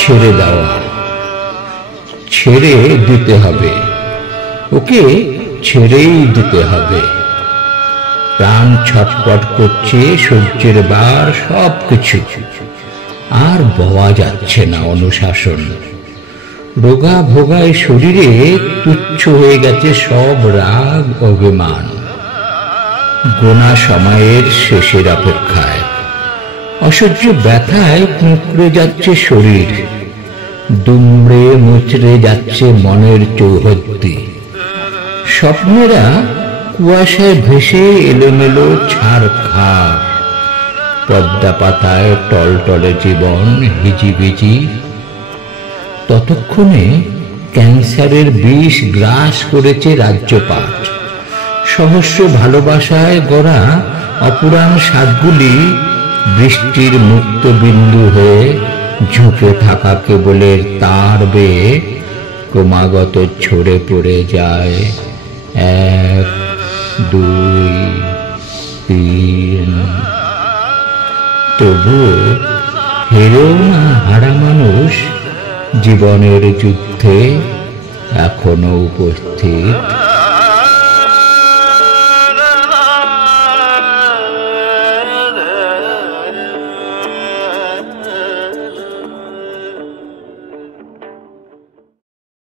ছেড়ে দেওয়া, ছেড়ে দিতে হবে, ওকে ছেড়েই দিতে হবে। প্রাণ ছটপট করছে, সূর্যের বার, সবকিছু আর বওয়া যাচ্ছে না। অনুশাসন রোগা ভোগায় শরীরে তুচ্ছ হয়ে গেছে সব রাগ অভিমান। গোনা সময়ের শেষের অপেক্ষায় অসহ্য ব্যথায় কুঁকড়ে যাচ্ছে শরীর, দুমড়ে মুচড়ে যাচ্ছে মনের চৌহদ্দি। স্বপ্নেরা কুয়াশায় ভেসে এলোমেলো ছাড়খাড়, পদ্মা পাতায় টলটলে জীবন হিজিবিজি। ততক্ষণে ক্যান্সারের বিষ গ্রাস করেছে রাজ্যপাট। সহস্র ভালোবাসায় গড়া অপুরাণ স্বাদগুলি বৃষ্টির মুক্ত বিন্দু হয়ে ঝুঁকে থাকা কেবলের তার বেয়ে ক্রমাগত ঝরে পড়ে যায়। 1, 2, 3। তবুও হেরেও না হারা মানুষ জীবনের যুদ্ধে এখনো উপস্থিত।